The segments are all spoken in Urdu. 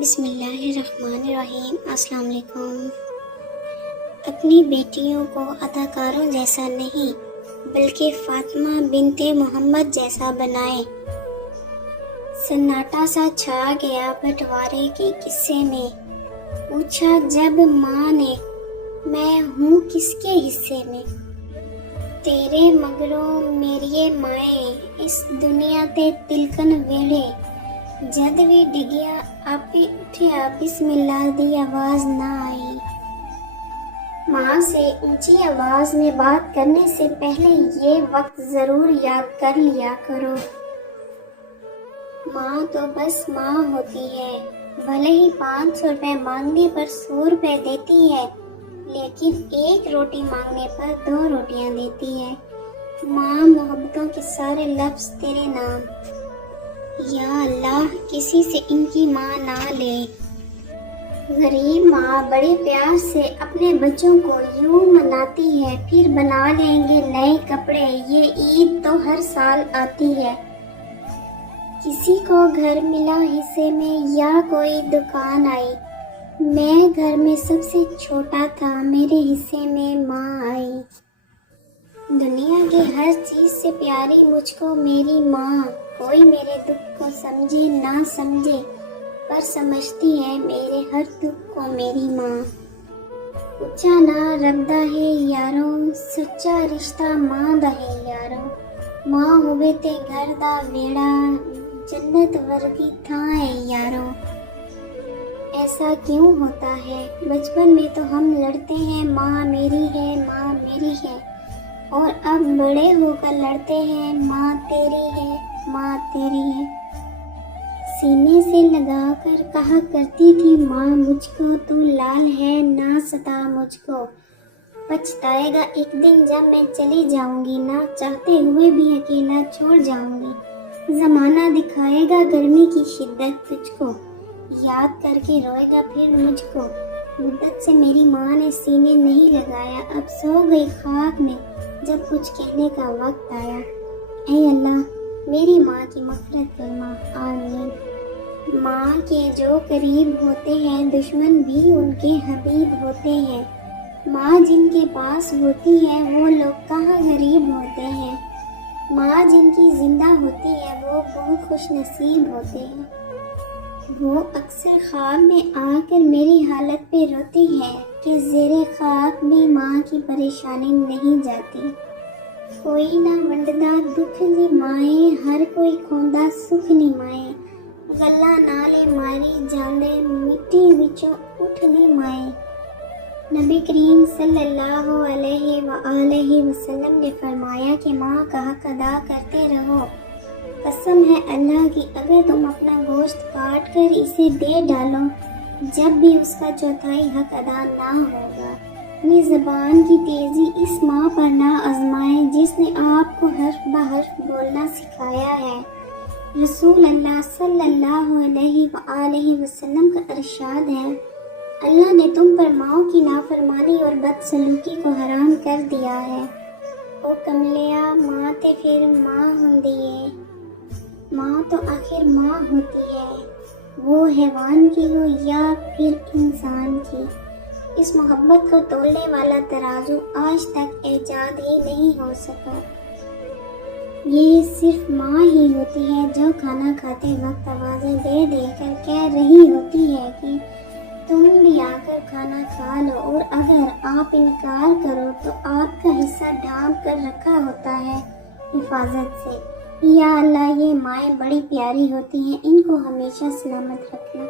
بسم اللہ الرحمن الرحیم۔ السلام علیکم۔ اپنی بیٹیوں کو اداکاروں جیسا نہیں بلکہ فاطمہ بنت محمد جیسا بنائیں۔ سناٹا سا چھا گیا بٹوارے کے قصے میں، پوچھا جب ماں نے میں ہوں کس کے حصے میں؟ تیرے مگروں میری مائیں اس دنیا تے تلکن ویڑے، جد بھی ڈگیا آپ ہی اٹھیا بسم اللہ دی آواز نہ آئی۔ ماں سے اونچی آواز میں بات کرنے سے پہلے یہ وقت ضرور یاد کر لیا کرو، ماں تو بس ماں ہوتی ہے، بھلے ہی 500 روپے مانگنے پر 100 روپے دیتی ہے، لیکن ایک روٹی مانگنے پر 2 روٹیاں دیتی ہے۔ ماں محبتوں کے سارے لفظ تیرے نام، یا اللہ کسی سے ان کی ماں نہ لے۔ غریب ماں بڑے پیار سے اپنے بچوں کو یوں مناتی ہے، پھر بنا لیں گے نئے کپڑے، یہ عید تو ہر سال آتی ہے۔ کسی کو گھر ملا حصے میں یا کوئی دکان آئی، میں گھر میں سب سے چھوٹا تھا، میرے حصے میں ماں آئی۔ دنیا کی ہر چیز سے پیاری مجھ کو میری ماں، کوئی میرے دکھ کو سمجھے نہ سمجھے پر سمجھتی ہے میرے ہر دکھ کو میری ماں۔ اچا نہ رب دا ہے یارو، سچا رشتہ ماں دا ہے یارو، ماں ہوئے تے گھر دا ویڑا، جنت ورگی تھاں ہے یارو۔ ایسا کیوں ہوتا ہے؟ بچپن میں تو ہم لڑتے ہیں ماں میری ہے ماں میری ہے، اور اب بڑے ہو کر لڑتے ہیں ماں تیری ہے ماں تیری ہے۔ سینے سے لگا کر کہا کرتی تھی ماں مجھ کو، تو لال ہے نہ ستا مجھ کو، پچھتائے گا ایک دن جب میں چلی جاؤں گی، نہ چاہتے ہوئے بھی اکیلا چھوڑ جاؤں گی، زمانہ دکھائے گا گرمی کی شدت تجھ کو، یاد کر کے روئے گا پھر مجھ کو۔ مدت سے میری ماں نے سینے نہیں لگایا، اب سو گئی خاک میں جب کچھ کہنے کا وقت آیا۔ اے اللہ میری ماں کی مغفرت فرما، آمین۔ ماں کے جو قریب ہوتے ہیں دشمن بھی ان کے حبیب ہوتے ہیں، ماں جن کے پاس ہوتی ہے وہ لوگ کہاں غریب ہوتے ہیں، ماں جن کی زندہ ہوتی ہے وہ بہت خوش نصیب ہوتے ہیں۔ وہ اکثر خواب میں آ کر میری حالت پہ روتی ہے کہ زیر خاک بھی ماں کی پریشانی نہیں جاتی، کوئی نہ ونڈدا دکھ لی مائیں، ہر کوئی کھوندا سکھ نی مائیں، گلا نالے ماری جاندے مٹی وچوں اٹھ نی مائیں۔ نبی کریم صلی اللہ علیہ وآلہ وسلم نے فرمایا کہ ماں کا حق ادا کرتے رہو، قسم ہے اللہ کی اگر تم اپنا گوشت کاٹ کر اسے دے ڈالو جب بھی اس کا چوتھائی حق ادا نہ ہوگا۔ اپنی زبان کی تیزی اس ماں پر نہ آزمائیں جس نے آپ کو حرف بہ حرف بولنا سکھایا ہے۔ رسول اللہ صلی اللہ علیہ وآلہ وسلم کا ارشاد ہے، اللہ نے تم پر ماؤں کی نافرمانی اور بدسلوکی کو حرام کر دیا ہے۔ او کملیا ماں تے پھر ماں ہوندی ہے، ماں تو آخر ماں ہوتی ہے، وہ حیوان کی ہو یا پھر انسان کی۔ اس محبت کو تولنے والا ترازو آج تک ایجاد ہی نہیں ہو سکا۔ یہ صرف ماں ہی ہوتی ہے جو کھانا کھاتے وقت آوازیں دے دے کر کہہ رہی ہوتی ہے کہ تم بھی آ کر کھانا کھا لو، اور اگر آپ انکار کرو تو آپ کا حصہ ڈھانپ کر رکھا ہوتا ہے حفاظت سے۔ یا اللہ یہ مائیں بڑی پیاری ہوتی ہیں، ان کو ہمیشہ سلامت رکھنا،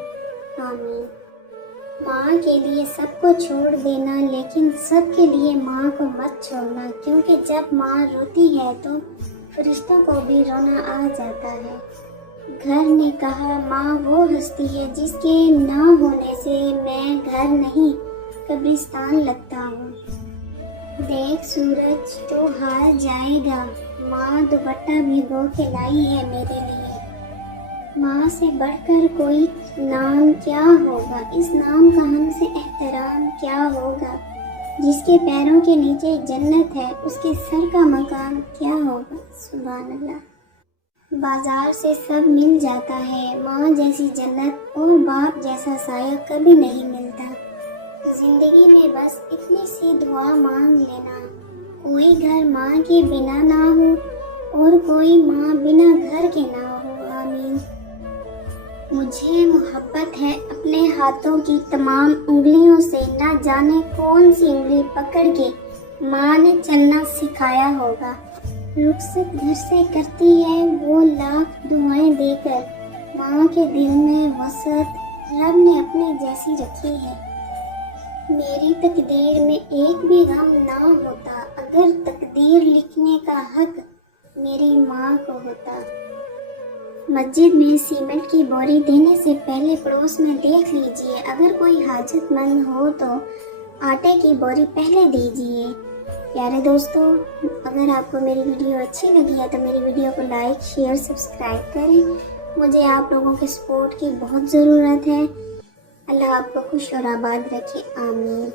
آمین۔ ماں کے لیے سب کو چھوڑ دینا لیکن سب کے لیے ماں کو مت چھوڑنا، کیونکہ جب ماں روتی ہے تو فرشتوں کو بھی رونا آ جاتا ہے۔ گھر نے کہا ماں وہ ہستی ہے جس کے نہ ہونے سے میں گھر نہیں قبرستان لگتا ہوں۔ دیکھ سورج تو ہار جائے گا، ماں دوپٹہ بھگو کے لائی ہے میرے لیے۔ ماں سے بڑھ کر کوئی نام کیا ہوگا، اس نام کا ہم سے احترام کیا ہوگا، جس کے پیروں کے نیچے جنت ہے اس کے سر کا مقام کیا ہوگا، سبحان اللہ۔ بازار سے سب مل جاتا ہے، ماں جیسی جنت اور باپ جیسا سایہ کبھی نہیں ملتا۔ زندگی میں بس اتنی سی دعا مانگ لینا، کوئی گھر ماں کے بنا نہ ہو اور کوئی ماں بنا گھر کے نہ ہو، آمین۔ مجھے محبت ہے اپنے ہاتھوں کی تمام انگلیوں سے، نہ جانے کون سی انگلی پکڑ کے ماں نے چلنا سکھایا ہوگا۔ رخصت گھر سے کرتی ہے وہ لاکھ دعائیں دے کر، ماں کے دل میں وسعت رب نے اپنے جیسی رکھی ہے۔ میری تقدیر میں ایک بھی غم نہ ہوتا اگر تقدیر لکھنے کا حق میری ماں کو ہوتا۔ مسجد میں سیمنٹ کی بوری دینے سے پہلے پڑوس میں دیکھ لیجئے، اگر کوئی حاجت مند ہو تو آٹے کی بوری پہلے دیجئے۔ پیارے دوستو، اگر آپ کو میری ویڈیو اچھی لگی ہے تو میری ویڈیو کو لائک، شیئر، سبسکرائب کریں۔ مجھے آپ لوگوں کے سپورٹ کی بہت ضرورت ہے۔ اللہ آپ کو خوش اور آباد رکھے، آمین۔